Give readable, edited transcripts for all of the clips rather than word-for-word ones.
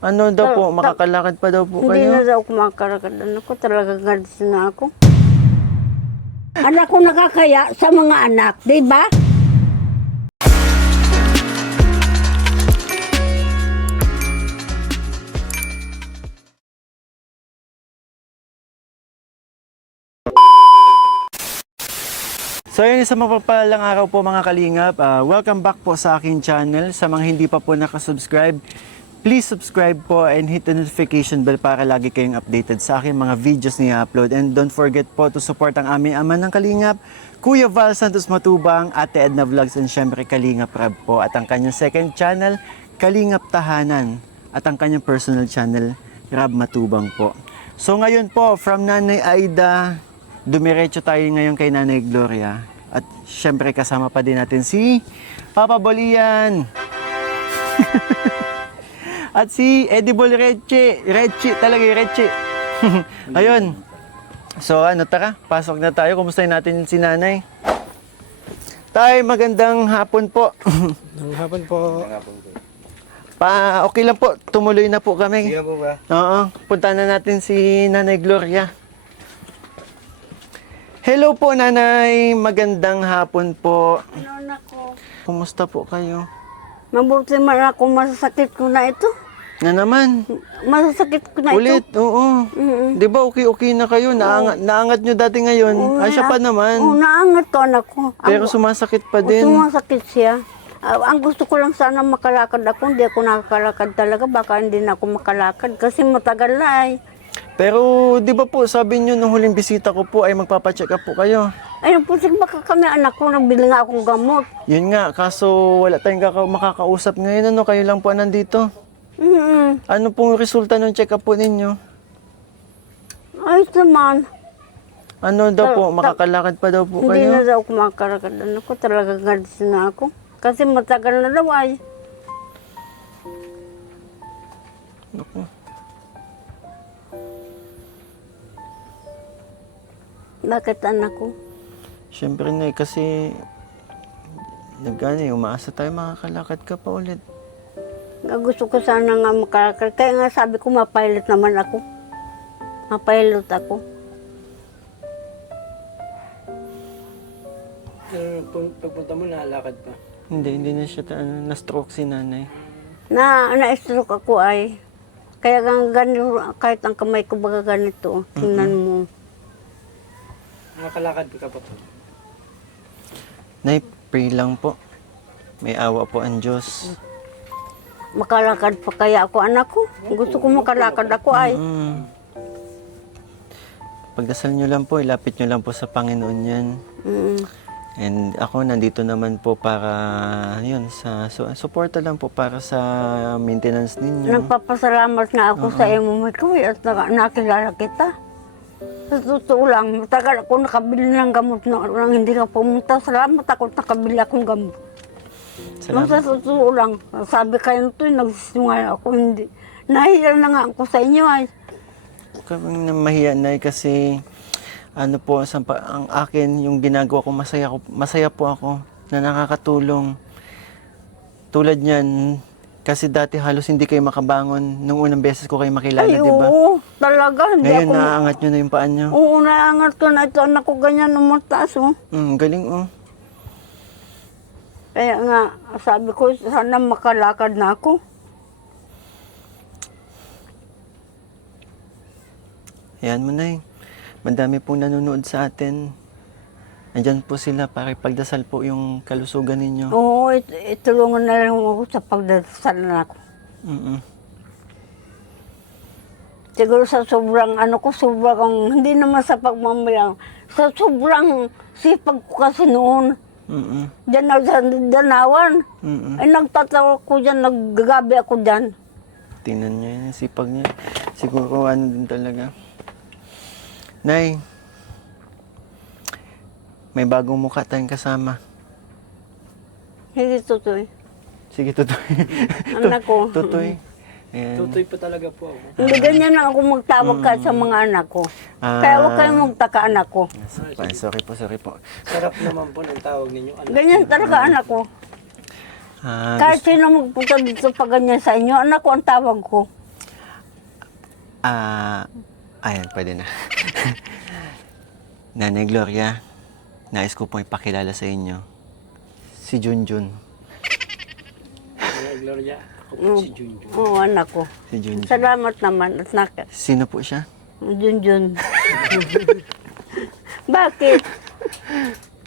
Ano daw po, makakalakad pa daw po Hindi kayo? na daw ako makakalakad. Anak ko, talaga gads na ako. Anak ko nakakaya sa mga anak, di ba? So yun, isang mapagpalang araw po mga kalingap. Welcome back po sa aking channel. Sa mga hindi pa po nakasubscribe, please subscribe po and hit the notification bell para lagi kayong updated sa aking mga videos na i-upload. And don't forget po to support ang aming ama ng kalingap, Kuya Val Santos Matubang, Ate Edna Vlogs, and syempre Kalingap Rab po. At ang kanyang second channel, Kalingap Tahanan. At ang kanyang personal channel, Rab Matubang po. So ngayon po, from Nanay Aida, dumiretso tayo ngayon kay Nanay Gloria. At syempre kasama pa din natin si Papa Bolian. At si Edible Reche. Reche talaga, Reche. Ayun. So ano, tara, pasok na tayo. Kumustahin natin si Nanay? Tay, magandang hapon po. Ang hapon po. Okay lang po, tumuloy na po kami. Sige po ba? Oo, punta na natin si Nanay Gloria. Hello po, Nanay. Magandang hapon po. Ano, anak ko? Kumusta po kayo? Mabuti man ako, masasakit ko na ito. Na naman, Masasakit ko na ulit, ito. oo. Mm-mm. Di ba okay na kayo? Naangat nyo dati ngayon. Ay, siya pa Oo, naman. naangat ko, anak ko. Pero sumasakit pa din. Sumasakit siya. Ang gusto ko lang sana makalakad ako, hindi ako nakakalakad talaga. Baka hindi na ako makalakad kasi matagal na eh. Pero di ba po, sabi nyo nung huling bisita ko po ay magpapacheck up po kayo. Ayun po, baka kami anak ko, nagbili nga akong gamot. Yun nga, kaso wala tayong makakausap ngayon. Ano, kayo lang po nandito. Mm-mm. Ano pong resulta ng check up po ninyo? Ayos naman. Ano daw po, makakalakad pa daw po Hindi kayo? na daw ako makakalakad. Anak ko, talaga gads na ako. Kasi matagal na daw ay. Naku. Bakit anak ko? Siyempre na kasi umaasa tayo makakalakad ka pa ulit. Gusto ko sana nga makalakad. Kaya nga sabi ko, mapilot naman ako. Mapilot ako. Pagpunta mo, nakalakad pa. Hindi na siya na-stroke si Nanay. Na-stroke ako ay. Kaya ganito, kahit ang kamay ko baga ganito. Tingnan mo. Nakakalakad ka pa po. Nay, pray lang po. May awa po ang Diyos. Makalakad pa kaya ako anak ko. Gusto ko makalakad ako ay. Pagdasal nyo lang po, ilapit nyo lang po sa Panginoon yan. Mm. And ako nandito naman po para, yun, suporta lang po para sa maintenance ninyo. Nagpapasalamat na ako sa imo mo ko at nakilala kita. Sa totoo lang, matagal ako nakabili ng gamot nang hindi ka pumunta. Salamat ako nakabili akong gamot. Nung sa totoo lang, sabi kayo nito, nagsisinungal ako, hindi. Nahiya na nga ako sa inyo ay. Kaming mahiya na kasi ano po, ang akin, yung ginagawa ko, masaya po ako na nakakatulong. Tulad niyan, kasi dati halos hindi kayo makabangon nung unang beses ko kayo makilala, Ay, di ba? oo, talaga. Hindi Ngayon, ako, naaangat nyo na yung paan nyo. oo, naangat ko na ito. Anak ko ganyan umataas, oh. Galing, oh. Kaya nga, sabi ko, sana makalakad na ako. Ayan mo na. Madami pong nanonood sa atin. Andyan po sila para ipagdasal po yung kalusugan ninyo. Oo, itulungan na lang ako sa pagdasal na ako. Mm-mm. Siguro sa sobrang hindi naman sa pagmamayang, sa sobrang sipag ko kasi noon, Mm-mm. dyan sa Danawan, Mm-mm. ay nagtatawa ko dyan, naggagabi ako dyan. Tingnan niyo yun, sipag niya. Siguro ano din talaga. Nay, may bagong mukha tayong kasama. Hindi totoo eh. Sige, Tutoy. Anak ko. Tutoy. Ayan. Tutoy pa talaga po ako. Hindi ganyan lang ako magtawag ka sa mga anak ko. Kaya huwag kayong magtaka anak ko. Sorry po. Sarap naman po ng tawag ninyo. Anak. Ganyan talaga anak ko. Ah, Kahit sino magpunta dito pa ganyan sa inyo, anak ko ang tawag ko. Ayan, pwede na. Nanay Gloria, nais ko pong ipakilala sa inyo. Si Junjun. Kaya Gloria, ako po si Junjun. Oo, anak ko. Si Junjun. Salamat naman at Sino po siya? Junjun. Bakit?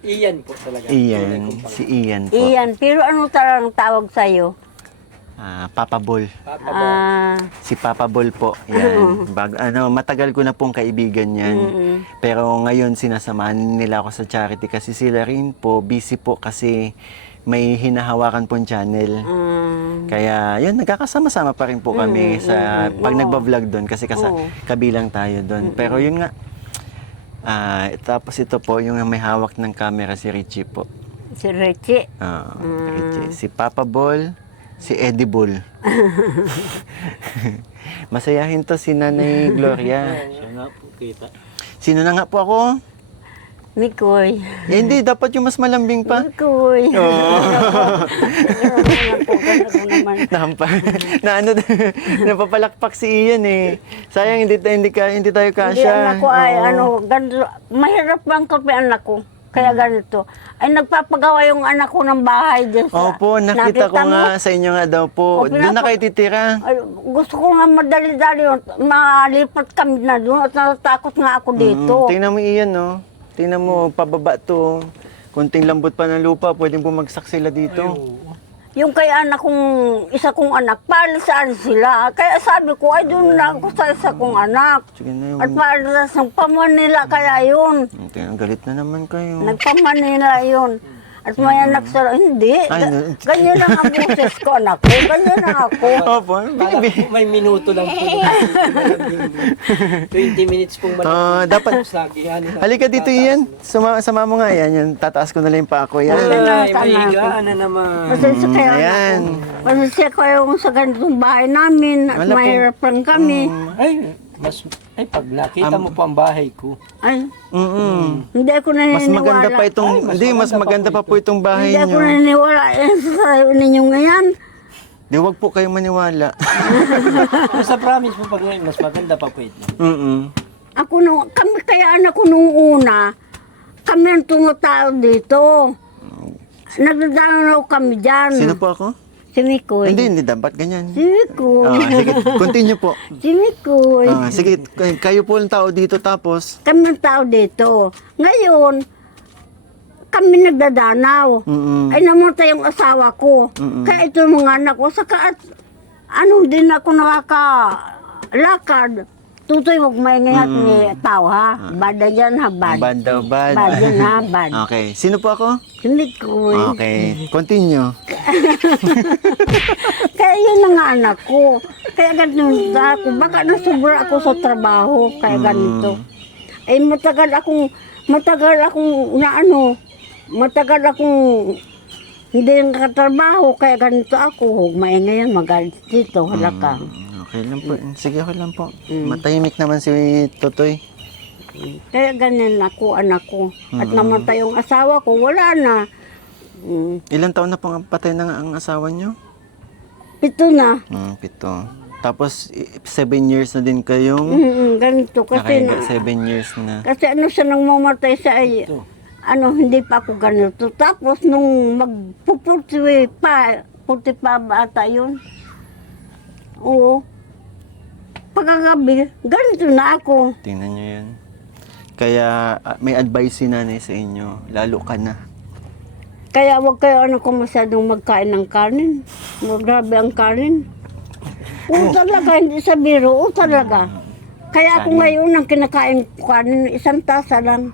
Iyan po talaga. Ian. Si Ian po. Iyan, pero ano talagang tawag sa'yo? Papa Bol. Papa ba? Si Papa Bol po. Yan. Matagal ko na pong kaibigan yan. Pero ngayon sinasamahan nila ako sa charity kasi sila rin po busy po kasi may hinahawakan pong channel. Kaya yun, nagkakasama-sama pa rin po kami sa pag nagba-vlog doon kasi kabilang tayo doon. Pero yun nga, tapos ito po yung may hawak ng camera si Richie po. Si Richie. Richie. Si Papa Bol, si Eddie Bull. Masayahin to si Nanay Gloria. Siya nga po kita. Sino na nga po ako? Mikoy. Hindi, dapat yung mas malambing pa. Mikoy. Napapalakpak si Ian eh. Sayang hindi tayo Hindi kasya. anak ko ay ganito. Mahirap lang kape anak ko. Kaya ganito. Ay nagpapagawa yung anak ko ng bahay dyan sa... Opo, nakita ko nga sa inyo nga daw po. O, Doon na kayo titira. Ay, gusto ko nga madali-dali yun. Malipat kami na doon at natatakot nga ako dito. Tingnan mo Ian, no? Tingnan mo, pababa to. Kunting lambot pa ng lupa, pwedeng bumagsak sila dito. Yung kay anak kong, isa kong anak, palisan sila. Kaya sabi ko, ay doon na ako sa isa kong anak. Sige na yung... At palisan ng Pamanila kaya yun. Tingnan, galit na naman kayo. Nagpamanila yun. At may anak sa... Hindi. Ganyan lang ang boses ko, anak ko. Ganyan lang ako. Opo, Kala ko may minuto lang po. 20 minutes pong dapat... lagi. Halika dito Ian. Sama mo nga yan. Yan. Tataas ko na lang yung pako. Yan. Ay, may higaan na naman. Pasensya kayo. Ayan. Pasensya kayo sa ganitong bahay namin. At Wala po. mahirap lang kami. Pag nakita mo po ang bahay ko. Ay, Mm-mm. hindi ako Mas naniniwala. maganda pa itong... Hindi, mas maganda pa po itong bahay Hindi ako nyo. naniniwala sa ninyo ngayon. Di, wag po kayo maniwala. Sa promise mo pag ngayon, mas maganda pa po ito. Ako kami kaya anak ko nung una, kami ang tumatao dito. Nagdadalaw kami dyan. Sino po ako? Si Mikoy. Hindi dapat ganyan. Si Mikoy. Sige, continue po. Si Mikoy. Sige, kayo po ang tao dito tapos. Kami ang tao dito. Ngayon, kami nagdadanaw. Ay namatay yung asawa ko. Kaya ito yung mga anak ko. Saka at din ako nakakalakad. Tutoy, huwag maingat ni tao ha. Bada yan ha, bad. Bad daw, bad. Bad yan ha, bad. Okay, sino po ako? Si Mikoy. Okay, continue. Kaya yun ang anak ko. Kaya ganito ako. Baka nasubra ako sa trabaho. Kaya ganito. Ay matagal akong hindi nakatrabaho. Kaya ganito ako. Huwag maingay yan, magalit dito. Halaka. Okay lang po. Sige, okay lang po. Matahimik naman si Totoy. Kaya ganyan ako, anak ko. At namatay yung asawa ko, wala na. Ilang taon na po ang patay na ang asawa nyo? 7 na. 7. Tapos, 7 years na din kayong Ganito kasi nakahiga. 7 years na. Kasi siya nang mamatay sa hindi pa ako ganito. Tapos nung magpupurti pa, 40 pa bata yun. Oo. Pagkagabi, ganito na ako. Tingnan nyo yan. Kaya may advice si nanay sa inyo. Lalo ka na. Kaya wag kayo ko masyadong magkain ng kanin. Grabe ang kanin. Oo talaga, hindi sa biro. Oo talaga. Kaya ako ngayon ang kinakain ko kanin, 1 tasa lang.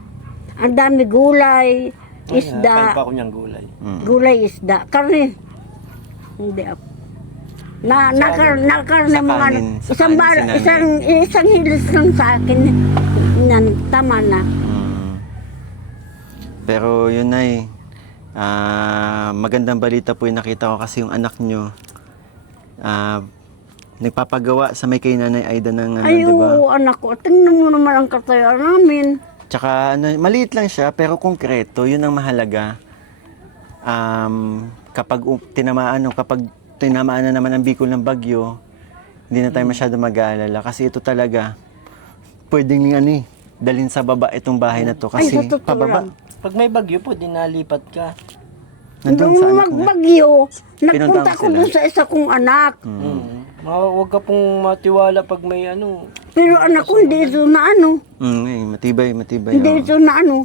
Ang dami gulay, isda. Kain pa ako niyang gulay. Gulay, isda. Karne. Hindi ako. Nakarne mga isang hilis lang sa akin. Yan, tama na. Pero yun ay magandang balita po yung nakita ko kasi yung anak nyo nagpapagawa sa may kay Nanay Aida ng Ay, di ba? oo, anak ko. Tingnan mo naman ang katayaan namin. Tsaka maliit lang siya pero konkreto, yun ang mahalaga. Kapag tinamaan na naman ang Bicol ng bagyo, Hindi na tayo masyado mag-aalala kasi ito talaga pwedeng dalhin sa baba itong bahay na to kasi Ay, sa totoo pababa. lang. Pag may bagyo po, dinalipat ka. Nandun Nung sa anak niya. magbagyo, nagpunta Pinuntahan ko sila. doon sa isa kong anak. Huwag ka pong matiwala pag may Pero anak ko hindi ito na ano. Matibay. Hindi ito na ano.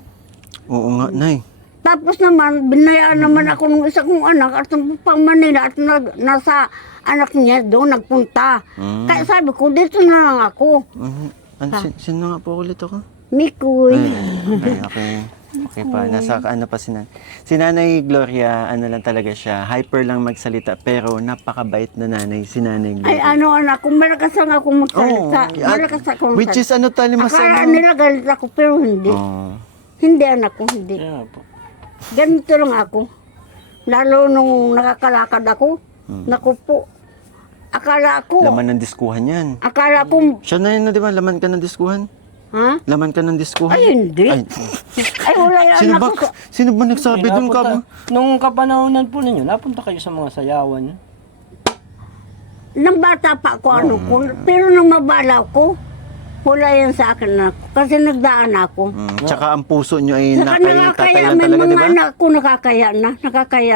Oo nga, Nay. Tapos naman, binayaan naman ako ng isa kong anak at pang Manila at nasa anak niya doon nagpunta. Kaya sabi ko, dito na lang ako. Sino nga po ulit ako? Mikoy. Okay. Okay pa. Nasa ano pa si Nanay Gloria, ano lang talaga siya, hyper lang magsalita, pero napakabait na nanay, si Nanay Ay Gloria. ano anak, kung malakas lang ako magsalita. Malakas ako Which is ano tali Akala nila galit ako pero hindi. Oh. Hindi anak ko, hindi. Kaya po. Ganito lang ako. Lalo nung nakakalakad ako, naku po. Akala ko, Laman ng diskuhan yan. akala ko, Siya na yun, di ba? Laman ka ng diskuhan? ha? Laman ka ng diskuhan? Ay, hindi. Ay, Ay, wala yan sino anak ba? ko. Sino ba nagsabi doon ka? Nung kapanahonan po ninyo, napunta kayo sa mga sayawan. Nang bata pa ako, ano ko, pero nang mabalaw ko, wala yan sa akin anak ko. Kasi nagdaan ako. Tsaka ang puso nyo ay Saka nakay tatay nakakaya, lang may talaga, di mga ba? anak ko nakakaya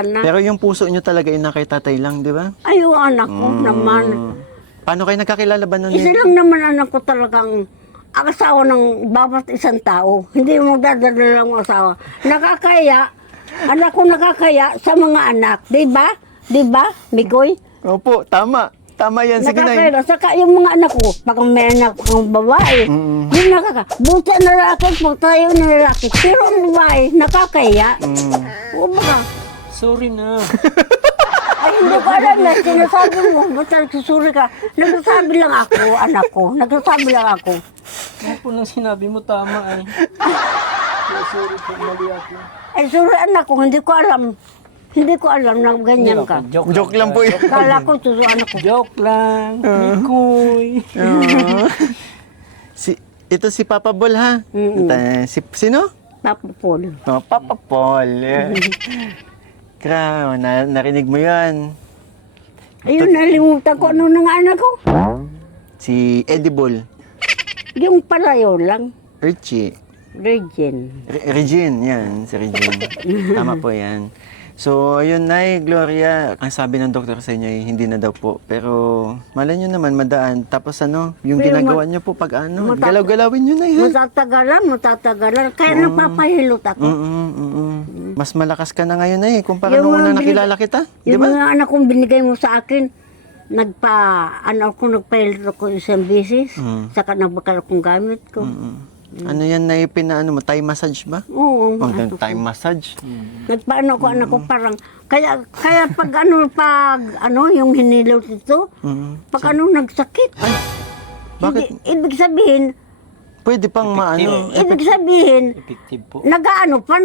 na. Pero yung puso nyo talaga ay nakay tatay lang, di ba? Ay, yung anak ko naman. Paano kayo nagkakilala ba nun? Isa lang naman anak ko talagang ang asawa ng bawat isang tao. Hindi mo dadadala ang asawa. Nakakaya, anak ko nakakaya sa mga anak. Di ba? Di ba, Mikoy? Opo, tama. Tama yan. Sige na. Nakakaya. Saka yung mga anak ko, pag may anak ng babae, yung buti na lalaki, buti yung lalaki. Pero ang babae, nakakaya. O baka, Sorry na. ay hindi ko alam na sinasabi mo, basta nagsusuri ka. Nagsasabi lang ako, anak ko. Nagsasabi lang ako. Ano po nang sinabi mo tama ay. Kaya sorry po, mali ako. Ay, sorry anak ko, hindi ko alam. Hindi ko alam na ganyan ka. Joke lang po yun. Kala ko, tuso anak ko. Joke lang. Mikoy. Ito si Papa Bol, ha? Sino? Papa Paul. Oh, Papa Paul. Yeah. Narinig mo yan. Ayun, nalimutan ko ano na nga anak ko. Si Edible. Yung palayo lang. Richie. Regine. Regine, yan. Si Regine. Tama po yan. So, ayun, Nay Gloria, ang sabi ng doktor sa inyo ay hindi na daw po. Pero, malay nyo naman, madaan. Tapos yung Pero ginagawa nyo po pag galaw-galawin nyo na yan. Matatagalan. Kaya napapahilot ako. Mas malakas ka na ngayon, Nay, kumpara Yung nung mga una nakilala kita. Di Yung ba? mga anak kong binigay mo sa akin, nagpahilot ako isang bisis. Saka nagbakal akong gamit ko. Ano yan, Nay, pinaano mo? Thai massage ba? Oo. Thai massage? Nagpaano ko anak ko parang kaya pag yung hinilaw dito, pag nagsakit. Bakit? Ibig sabihin, Pwede pang maano. ibig sabihin, Effective po. nagaano pa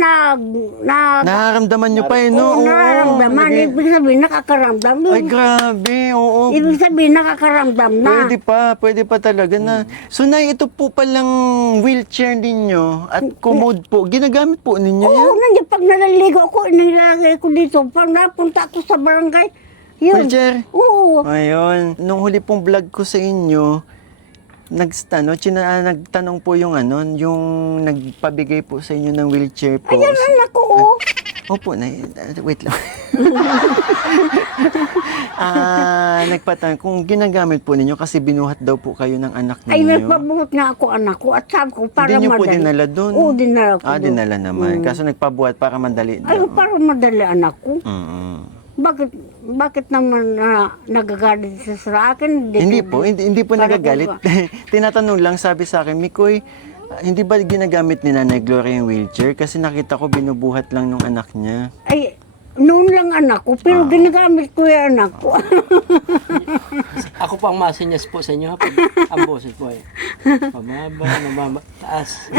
Nararamdaman nyo pa eh, no? Oo, nararamdaman. Ibig sabihin, nakakaramdam. Ay, grabe, oo. Ibig sabihin, nakakaramdam na. Pwede pa talaga na. So, Nay, ito po palang wheelchair ninyo at commode po. Ginagamit po ninyo yan? Oo, nandiyan pag nalaligo ako, nilagay ko dito. Pag napunta ako sa barangay, yun. Wheelchair? Oo. Ayun. Nung huli pong vlog ko sa inyo, nagtanong po yung yung nagpabigay po sa inyo ng wheelchair po. Ayan anak ko. Oh. Opo, wait lang. Nagpatanong kung ginagamit po ninyo kasi binuhat daw po kayo ng anak ninyo. Ay, nagpabuhat nga ako anak ko at sabi ko para Hindi nyo madali. po dinala doon? Oo, dinala ko doon. Dinala naman. Kaso nagpabuhat para madali daw. Ay, para madali anak ko. Mm-mm. Bakit naman nagagalit siya sa akin? Hindi po Para nagagalit. Tinatanong lang, sabi sa akin, Mikoy, hindi ba ginagamit ni Nanay Gloria yung wheelchair? Kasi nakita ko binubuhat lang nung anak niya. Ay, noon lang anak ko, pero ginagamit ko yung anak ko. Ako po ang masinyas po sa inyo. Ang boses po ay mababa, taas.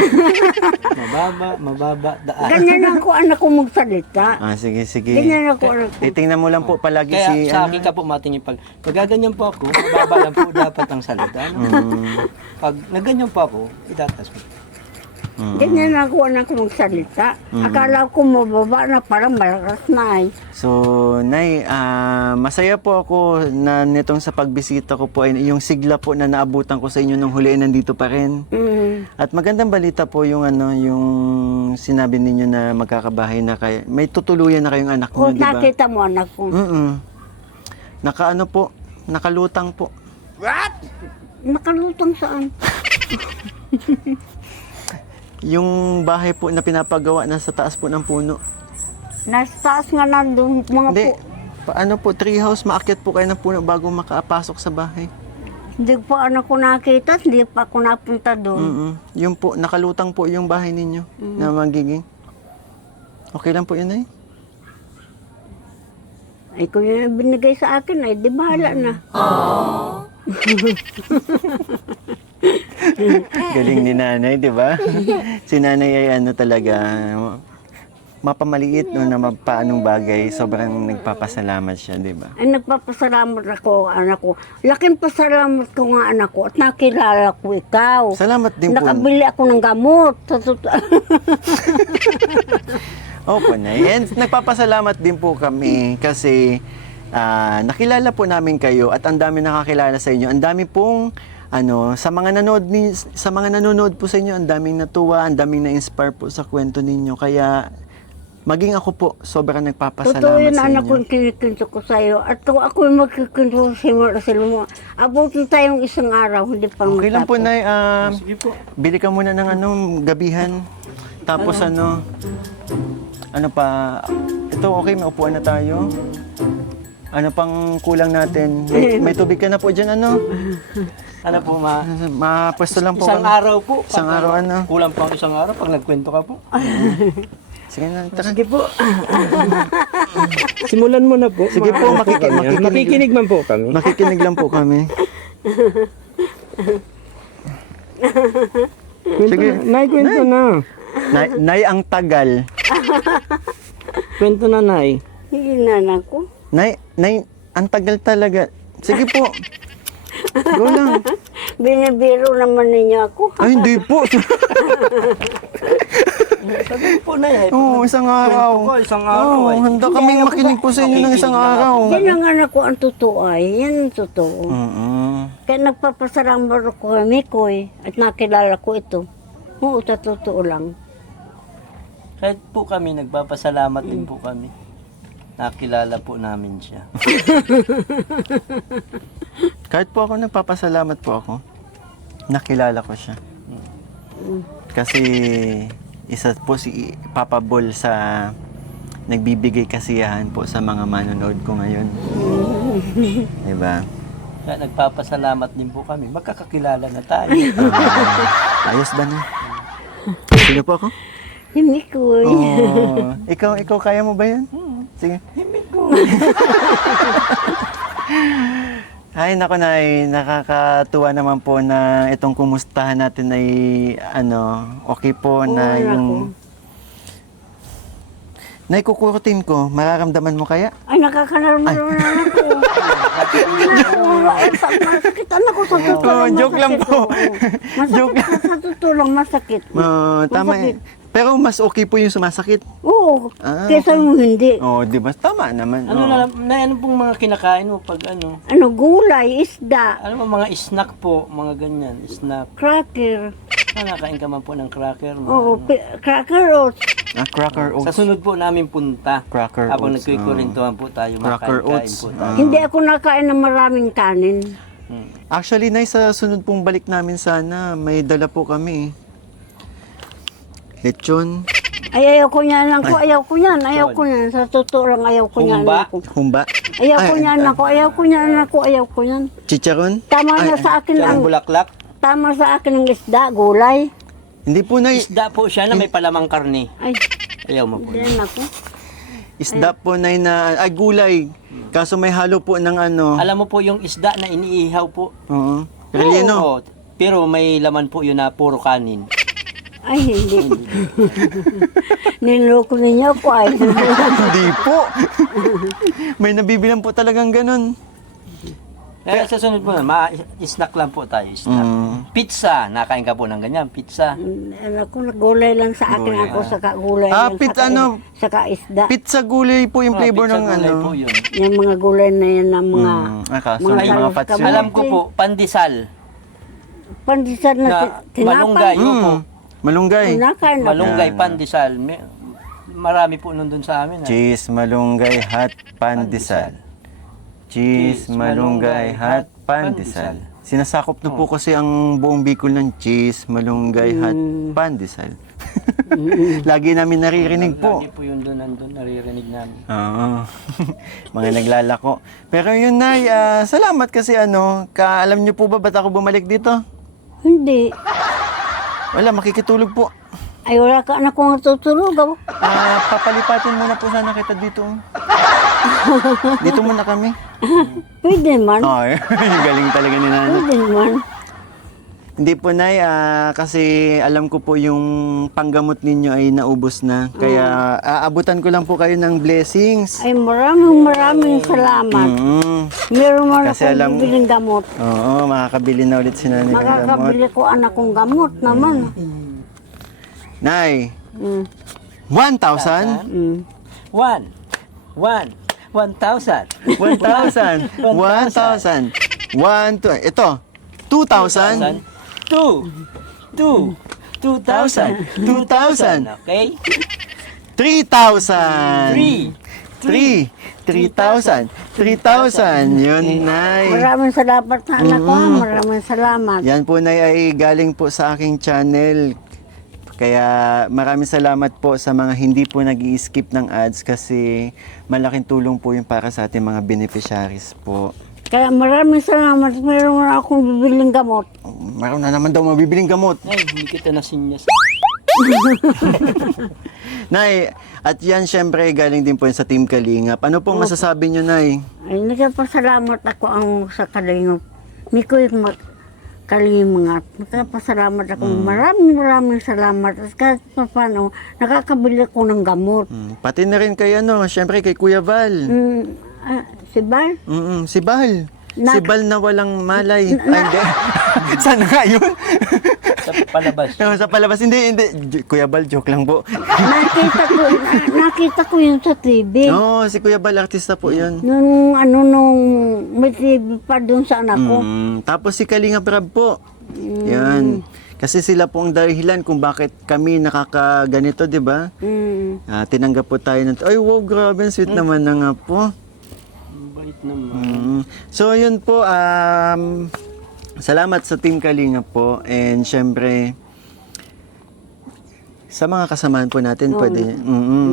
Mababa, taas. Ganyan ako anak ko magsalita. Sige. Ganyan ako anak ko. Titingnan mo lang po palagi Kaya sa akin ka po matingin pag gaganyan po ako, mababa lang po dapat ang salita. No? Pag naganyan po ako, idatas ko. Ganyan ako anak ko magsalita. Akala ko mababa na parang malakas na eh. So, Nay, masaya po ako na nitong sa pagbisita ko po ay yung sigla po na naabutan ko sa inyo nung huli ay nandito pa rin. At magandang balita po yung yung sinabi ninyo na magkakabahay na kayo. May tutuluyan na kayong anak niyo, Kung di ba? nakita mo anak ko. Nakaano po, nakalutang po. Nakalutang saan? Yung bahay po na pinapagawa na sa taas po ng puno. Nasa taas nga nandun mga Hindi, po. paano po, tree house, maakyat po kayo ng puno bago makapasok sa bahay. Hindi pa anak ko nakita, hindi pa ako napunta doon. Yung po, nakalutang po yung bahay ninyo na magiging. Okay lang po yun, eh. Ay kung yun ang binigay sa akin, ay di bahala na. Galing ni nanay, di ba? Si nanay ay talaga, mapamaliit no, na paanong bagay, sobrang nagpapasalamat siya, di ba? Ay nagpapasalamat ako, anak ko. Laking pasalamat ko nga anak ko at nakilala ko ikaw. Salamat din po. Nakabili ako ng gamot. Opo, Nay. And nagpapasalamat din po kami kasi nakilala po namin kayo at ang dami nakakilala sa inyo. Ang dami pong sa mga nanonood po sa inyo, ang daming natuwa, ang daming na-inspire po sa kwento ninyo. Kaya maging ako po, sobrang nagpapasalamat Totoo yun, sa anak ko, inyo. yung kinikinto ko sa'yo. At kung ako yung magkikinto sa mo, abutin tayong isang araw, hindi pa Okay lang po, Nay. Sige po. Bili ka muna ng gabihan. Tapos ano pa, ito okay, may upuan na tayo. Ano pang kulang natin? May tubig ka na po dyan, Ano po, Mapwesto lang po. isang kami. araw po. Isang Pag, araw, Kulang pang isang araw pag nagkwento ka po. Sige na, tara. Sige po. Simulan mo na po. Sige po, Makikinig man po kami. Makikinig lang po kami. Sige. Nay, kwento na. Nay, ang tagal. Kwento na, Nay. Hindi na anak ko. Nay, ang tagal talaga. Sige po. Go lang. Binibiro naman ninyo ako. Ay, hindi po. Sabi po na eh. Oo, isang araw. Kwento ko, isang araw Oo, eh. handa kaming makinig po sa inyo ng isang araw. Yan ang anak ko ang totoo ay. Yan ang totoo. Kaya nagpapasalamat ako kami ko at nakilala ko ito. Oo, sa totoo lang. Kahit po kami, nagpapasalamat din po kami. Nakilala po namin siya. Kahit po ako, nagpapasalamat po ako. Nakilala ko siya. Kasi isa po si Papa Bol sa nagbibigay kasiyahan po sa mga manonood ko ngayon. Diba? Kaya nagpapasalamat din po kami. Magkakakilala na tayo. Ayos ba na? Sino po ako? Hindi ko. Oh, ikaw kaya mo ba yan? Sige. Ay, nako Nay, nakakatuwa naman po na itong kumustahan natin ay okay po na Oo, yung... Nay, kukurutin ko, mararamdaman mo kaya? Ay, nakakaraman naman ako. Masakit anak ko sa totoo lang. joke lang masakit, po. oo. Joke Masakit sa totoo lang, masakit. Tama Masakit. Pero mas okay po yung sumasakit. Oo, Ah, kesa yung hindi. Oh, di ba? Tama naman. Ano oh. ano pong mga kinakain mo pag Ano, gulay, isda, Ano ba mga snack po, mga ganyan, snack. cracker. Nakain ka man po ng cracker. Oo, cracker oats. Cracker oats. Sa sunod po namin punta. Cracker Habang oats, nagkikurentuhan po tayo, Cracker makain-kain oats. po tayo. Hindi ako nakain ng maraming kanin. Actually, Nay, sa sunod pong balik namin sana, may dala po kami. Lechon, Ay, ayaw ko niyan ako, ayaw ko niyan, ayaw ko niyan. Sa totoo lang, ayaw ko niyan Humba? ako. humba, Ayaw ko niyan ako, ayaw ko niyan ako, ayaw ko niyan. chicharon. Tama na sa akin ang, Ang bulaklak. tama sa akin ang isda, gulay. Hindi po, Nay. Isda po siya na may palamang karne. Ay, Ayaw mo po. hindi ako. Isda po, Nay, na... Ay, gulay. Kaso may halo po ng Alam mo po yung isda na iniihaw po. Oo. Relleno. Oo, pero may laman po yun na puro kanin. Ay, hindi. Niloko ninyo ako ay. Hindi po. May nabibilang po talagang ganun. Kaya sa sunod po na, snack lang po tayo, snack. Pizza, nakain ka po ng ganyan, pizza. Ako, gulay lang sa akin. Gulay. Ako, saka gulay Ah, lang. pizza, Saka isda. Pizza gulay po yung flavor Pizza ng gulay ano. po yun. Yung mga gulay na yan ng mga... Kaso mga may mga kalos- fats yun. kamote. Alam ko po, pandesal Pandesal na, na tinapay. malunggay. Opo. Malunggay. Tinakain na. Malunggay, pandesal. Marami po nandun sa amin. Cheese, malunggay, hot pandesal. Cheese, malunggay, hot pandesal. Sinasakop na po kasi ang buong Bicol ng cheese, malunggay, hot pandesal. Lagi namin naririnig po. Lagi po yun doon, nandun, naririnig namin. Oo. Mga naglalako. Pero yun, Nay, salamat kasi alam niyo po ba ba't ako bumalik dito? Hindi. Wala, makikitulog po. Ay, wala ka na kung tutulog. Papalipatin muna po sana kita dito. Dito muna kami. Pwede man. Ay, galing talaga ni Nanay. Pwede man. Hindi po, Nay, kasi alam ko po yung panggamot ninyo ay naubos na. Kaya aabutan ko lang po kayo ng blessings. Ay, maraming salamat. Meron man Kasi akong alam- bibiling gamot. Oo, makakabili na ulit si Nanay ng gamot. Makakabili ko anak kong gamot naman. Nay, Mm. 1,000? Mm. 1,000. 1,000. 1,000. 1, ito. 2,000. 2,000. 2,000. Okay? 3,000. 3,000. 3,000. Yun, Nay. Maraming salamat na anak ko. Maraming salamat. Yan po, Nay, ay galing po sa aking channel. Kaya maraming salamat po sa mga hindi po nag-i-skip ng ads kasi malaking tulong po yung para sa ating mga beneficiaries po. Kaya maraming salamat. Meron man akong bibiling gamot. Meron na naman daw mabibiling gamot. Ay, hindi kita nasinyas. Nay, at yan syempre galing din po yan sa Team Kalingap. Ano pong masasabi nyo, Nay? Ay, nagpasalamat ako ang sa kalingap. Mikoy Kalingap. Nagpasalamat ako. Maraming salamat. At kahit pa paano, nakakabili ko ng gamot. Pati na rin kay syempre kay Kuya Val. Si Bal? Si Bal. Na- Si Bal na walang malay. Ay, hindi. Sana nga yun. Sa palabas. Sa palabas, hindi. Kuya Bal, joke lang po. nakita ko yun sa TV. No, si Kuya Bal, artista po yun. Nung may TV pa doon sa anak ko. Tapos si Kalinga Brab po. Yan. Kasi sila po ang dahilan kung bakit kami nakakaganito, di ba? Tinanggap po tayo ng, ay wow, grabe, ang sweet naman na nga po. Bait naman. So yun po, salamat sa Team Kalinga po. And syempre, sa mga kasamahan po natin, pwede.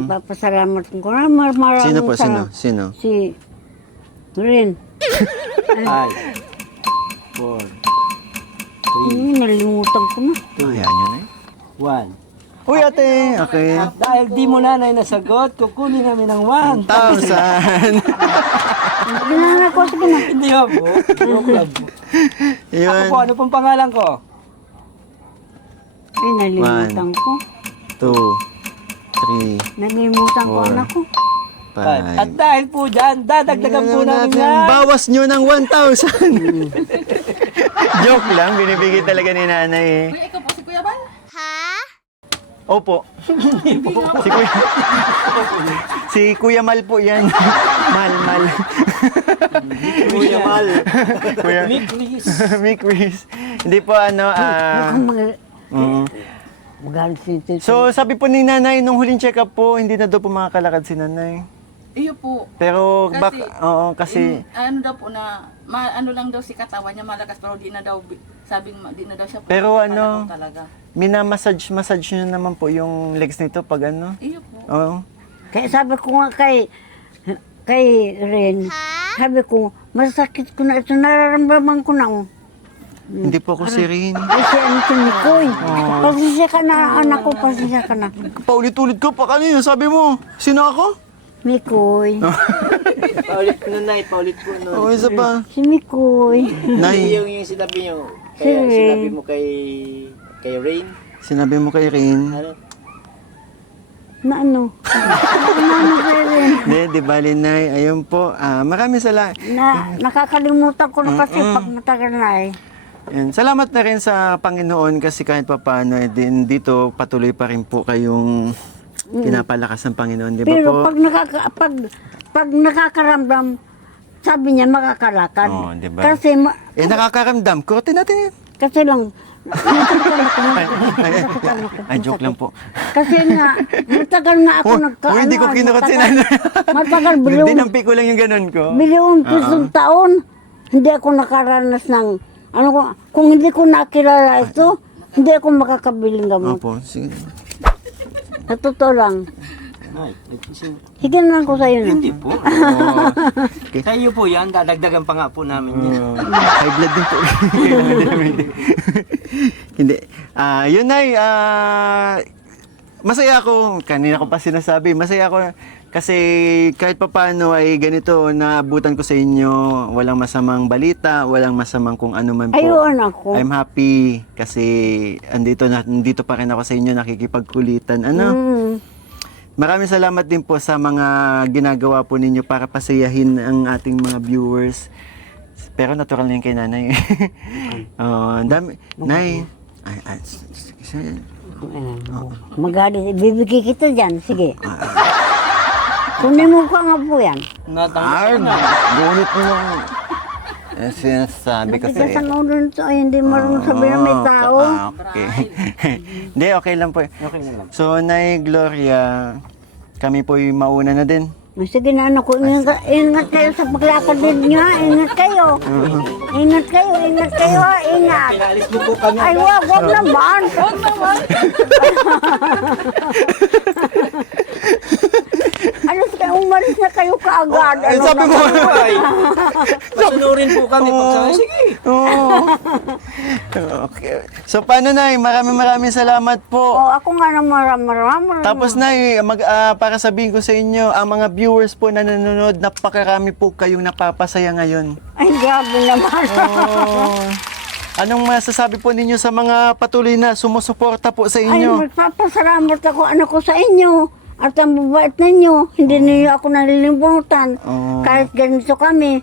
Papasalamat ko na maraming Sino po? salamat. Sino? Si Rin. 5, 4, Nalimutan ko na. Ayan yun eh. 1. Uy ate, okay. Dahil di mo nanay nasagot, kukunin namin ng 1,000. 1,000. Ginana ko, sige na. Hindi ba po? Joke lang po. Ako Yun. po, ano pong pangalan ko? Ay, nalimutan ko. 2, 3, Nalimutan ko Four. anak ko. 5. At 5. dahil po dyan, dadagdagan po namin yan. Bawas nyo ng 1,000. Joke lang, binibigay talaga ni nanay eh. Kuya, ikaw po si Kuya Bal? Opo. Si Kuya Mal po yan. Mal. Kuya Mal. Kuya Mick Reese. Hindi po Magalit si So sabi po ni nanay nung huling check-up po, hindi na daw po makakalakad si nanay. Iyo po. Pero Kasi, kasi ano daw po na, ano lang daw si katawan niya malakas pero di na daw, sabing di na daw siya Pero pala ano, daw talaga. minamassage nyo naman po yung legs nito pag ano. Iyo po. Oo. Kaya sabi ko nga kay Ren, sabi ko, masakit ko na ito, nararamdaman ko na. Hindi po ako si Rin. Ay, si Mikoy. Pasisya ka na, anak ko, pasisya ka na. Paulit-ulit ko pa kanina, sabi mo. Sino ako? Mikoy. Paulit ko na, Nay. Paulit ko na. Oo, isa pa. Si Mikoy. Nay, Yung sinabi nyo, Si Ren. mo kay Rain. sinabi mo kay Rin. Ano? Na ano? Ano rin? Di bali, Nay. Ayun po. Maraming salamat. Nakakalimutan ko na kasi pag matagal na eh. Yan. Salamat na rin sa Panginoon kasi kahit papaano din dito patuloy pa rin po kayong pinapalakas ng Panginoon, di ba Pero po? pag nakakaramdam, sabi niya makakalakad. Oo, di ba? Kasi, Nakakaramdam. Kurutin natin yan. kasi lang, Ay, joke lang po. kasi nga, matagal nga ako Hindi ko kinurot si nanay. Matagal, Dinampi ko lang yung ganun ko. bilyong pisong taon, hindi ako nakaranas ng, kung hindi ko nakilala ito, hindi ako makakabiling gamot. Opo, sige. Sa totoo lang. Nay, Sige na ko sa'yo na. hindi po. Kayo po yan, dadagdagan pa nga po namin yan. High blood din po. Kailangan din namin. Hindi. Yun ay, masaya ako. Kanina ko pa sinasabi, masaya ako kasi kahit papaano ay ganito, naabutan ko sa inyo. Walang masamang balita, walang masamang kung ano man po. Ayun ako. I'm happy kasi andito pa rin ako sa inyo, nakikipagkulitan. Maraming salamat din po sa mga ginagawa po ninyo para pasayahin ang ating mga viewers. Pero natural na yun kay nanay. Dami. Nay. Magalit, bibigay kita dyan. Sige. Kunin mo ka nga po yan. Gunit mo lang. Sinasabi ko sa Kasi sa ulo nito ay hindi marunong sabihin na may tao. Okay. Hindi, okay lang po. Okay na lang. So, Nay Gloria, kami po yung mauna na din. Sige na ko, ingat kayo sa paglakad ninyo. Ingat kayo. Ingat kayo, ingat kayo. Ingat. Pinalis mo po kami. Ay, wag naman. Wag naman. Alis kayo, umalis na kayo kaagad. Sabi mo, Ay, masunurin po kami. Sige. Okay. So, paano, Nay? Maraming salamat po. Ako nga na maraming. Tapos na para sabihin ko sa inyo, ang mga viewers po na nanonood, napakarami po kayong napapasaya ngayon. Ay, grabe naman. Anong masasabi po ninyo sa mga patuloy na sumusuporta po sa Ay, inyo? magpapasalamat ako anak ko sa inyo. At ang babait ninyo, hindi ninyo ako nalilimutan. Kahit ganito kami.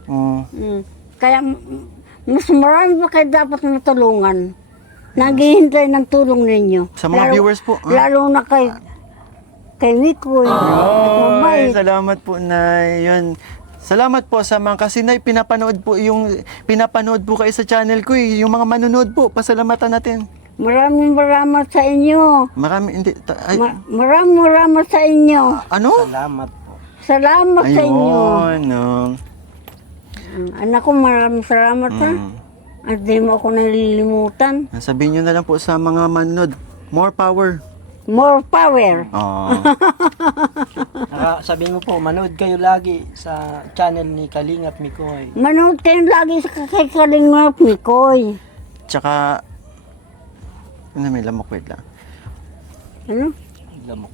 Kaya mas marami pa kayo dapat matulungan. Naghihintay ng tulong ninyo. Sa mga viewers po. Lalo na kay Mikoy. At mabait. Salamat po na yun. Salamat po sa mga kasi na pinapanood po kayo sa channel ko eh. Yung mga manonood po, pasalamatan natin. Maraming sa inyo. Maraming sa inyo. Ano? Salamat po. Salamat sa inyo. Ayun. Anak ko, maraming salamat ha. At di mo ako nalilimutan. Sabihin nyo na lang po sa mga manonood, more power. More power. Sabihin mo po, manood kayo lagi sa channel ni Kalingap Mikoy. Manood kayo lagi sa kay Kalingap Mikoy. Tsaka, may lamok, wait lang. Ano? Lamok.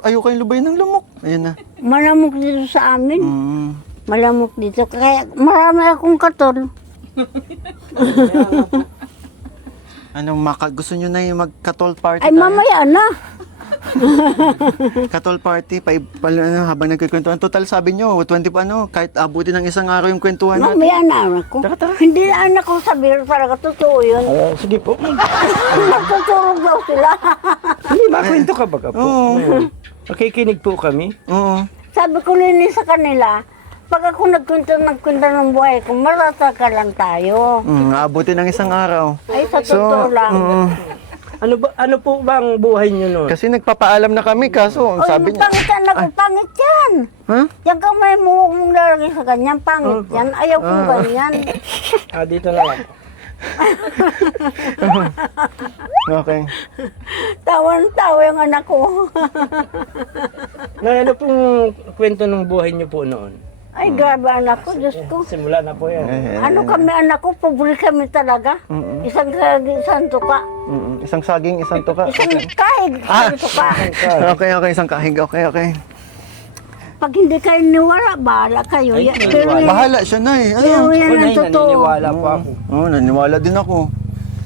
Ayaw kayong lubay ng lamok. Ayan na. Malamok dito sa amin. Malamok dito. Kaya marami akong katol. Gusto nyo na yung mag-katol party Ay, mamaya na. Katol party, habang nagkikwentuhan. Total sabi nyo, 20 kahit abutin ng isang araw yung kwentuhan natin. Mamaya na anak ko. Hindi na anak ko sabihin talaga. Totoo yun. Sige po. Magtutulog daw sila. Hindi, makwento ka baga po. Makikinig po kami. Oo. Sabi ko rin sa kanila, pag ako nagkwento ng buhay ko, marasa ka lang tayo. Abutin ng isang araw. Ay, sa totoo lang. Ano po ba ang buhay niyo noon? Kasi nagpapaalam na kami, kaso sabi niya. Pangit yan ako, pangit yan. Ha? Yan kamay mo, huwag mong lalagay sa ganyan, pangit yan. Ayaw kong ganyan. Dito na lang. Okay. Tawan-tawa yung anak ko. Ano pong kwento ng buhay niyo po noon? Ay, grabe anak ko, Diyos ko. Simula na po yan. Ano kami anak ko, pobre kami talaga. Isang tuka. Isang saging, isang tuka. Isang kahig, isang tuka. Okay, isang kahig. Okay. Pag hindi kayo niwala, bahala kayo. Bahala siya na eh. Pero yan ang totoo. Naniniwala po ako. Oo, naniwala din ako.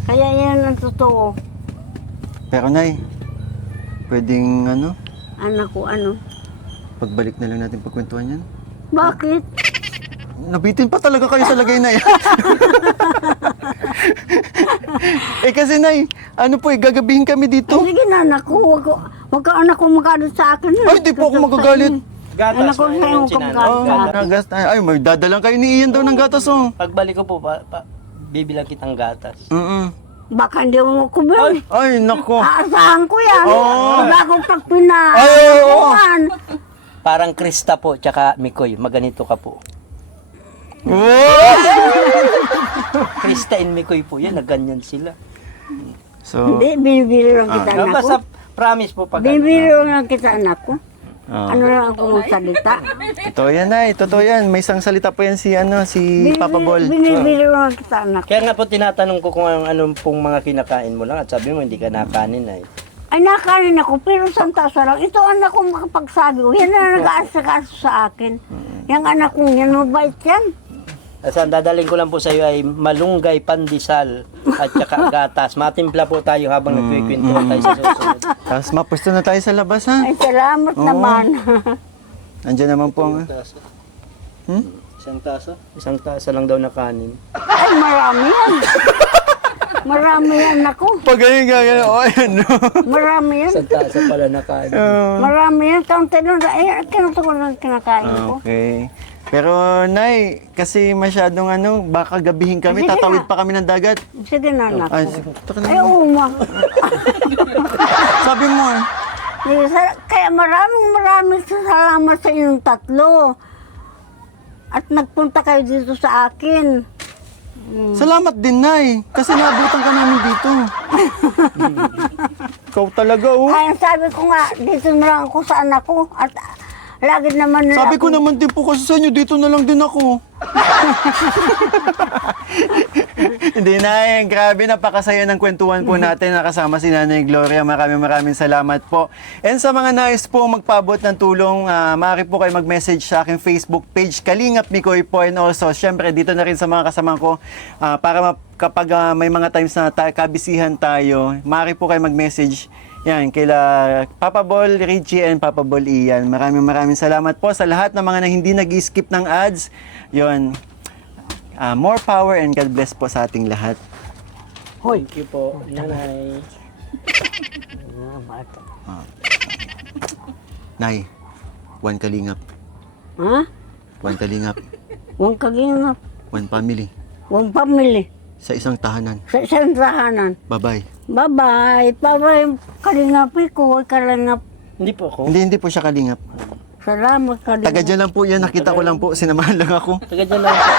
Kaya yan ang totoo. Pero Nay, pwedeng Anak ko, ano? pagbalik na lang natin pagkwentuhan yan. Bakit? Nabitin pa talaga kayo sa lagay na yan. Kasi Nay, gagabihin kami dito. Sige na, anak ko. Wag ka anak ko magalit sa akin. Ay, di po ako magagalit. Anak ko, sa'yo ka magalit. Ay, may dadalang kayo ni Ian daw ng gatas, oh. Pagbalik ko po, bibilang kitang gatas. Baka hindi mo kubil. Ay, nako. Aasahan ko yan. Oo. Wag akong pagpina. Ay, oo. Parang Krista po, tsaka Mikoy, maganito ka po. Wow! Krista and Mikoy po yan, naganyan sila. So, Hindi, binibili lang kita, anak ko. Basta promise po pag Binibili lang kita, anak ko. Ano lang ako magsalita. totoo yan, Nay. Totoo yan. May isang salita po yan si Papa Bol. Binibili lang kita, anak ko. Kaya nga po tinatanong ko kung anong pong mga kinakain mo lang at sabi mo hindi ka nakanin ay. Ay, nakarin ako, pero santasa lang. Ito anak ko makapagsabi ko. Yan na nag-aasikaso sa akin. Yung anak kong yan, mabait yan. At ang dadaling ko lang po sa iyo ay malunggay, pandesal at saka gatas. Matimpla po tayo habang nagkikwentuhan tayo sa susunod. Tapos mapwesto na tayo sa labas, ha? Ay, salamat naman. Nandiyan naman po ang... Isang tasa lang daw na kanin. Ay, marami yan. Marami yan, ako. Pag ganyan, ganyan. O, ayan, no? Marami yan. Isang tasa pala na kanin. Marami yan. Kaunti nun. Ay, kinuto ko lang kinakain ko. Okay. Pero, Nay, kasi masyadong baka gabihin kami, Sige tatawid na. pa kami ng dagat. Sige na, anak Ay, ko. taka na Ay, naman. uma. Sabi mo, Kaya maraming salamat sa inyong tatlo. At nagpunta kayo dito sa akin. salamat din, Nay. Kasi naabutan ka namin dito. Ikaw talaga, oh. Ay, sabi ko nga, dito na lang ako sa anak ko. At lagi naman nila Sabi ko naman din po kasi sa inyo, dito na lang din ako. Hindi na, grabe, napakasaya ng kwentuhan po natin. Nakasama si Nanay Gloria. Maraming salamat po. And sa mga nais po magpaabot ng tulong, maaari po kayo mag-message sa aking Facebook page, Kalingap Mikoy po. And also, syempre, dito na rin sa mga kasama ko, kapag may mga times na kabisihan tayo, maaari po kayo mag-message. Yan, kaila Papa Bol, Richie, and Papa Bol Ian. Maraming salamat po sa lahat ng mga na hindi nag-skip ng ads. Yon, more power and God bless po sa ating lahat. Thank you po, Nanay. Nay, one kalingap, Ha? one kalingap, Huwag kagingap. one family, Huwag pamili. sa isang tahanan. Sa isang tahanan. Bye-bye. Bye-bye. Bye-bye. Kalingapi ko. Kalingap. Hindi po ako. Hindi po siya kalingap. Salamat, kalingap. Taga dyan lang po yan, nakita ko lang po, sinamahan lang ako. Taga dyan lang po.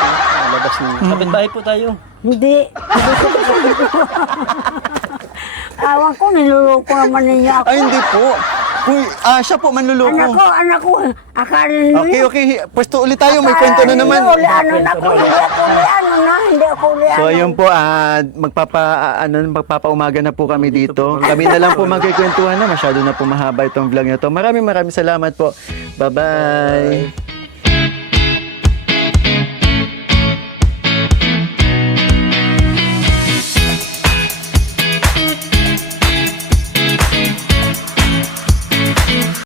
Labas ninyo. Kapitbahay po tayo. Hindi. Awan ko, niluloko naman ninyo ako. Ay, hindi po. Uy, siya po, manluloko. Anak ko. Akala ninyo. Okay. Pwesto ulit tayo, may kwento na naman. Hindi ako uli. So ayun po, magpapaumaga na po kami dito. Kami na lang po magkikwentuhan na, masyado na po mahaba itong vlog na to. Maraming salamat po. Bye-bye.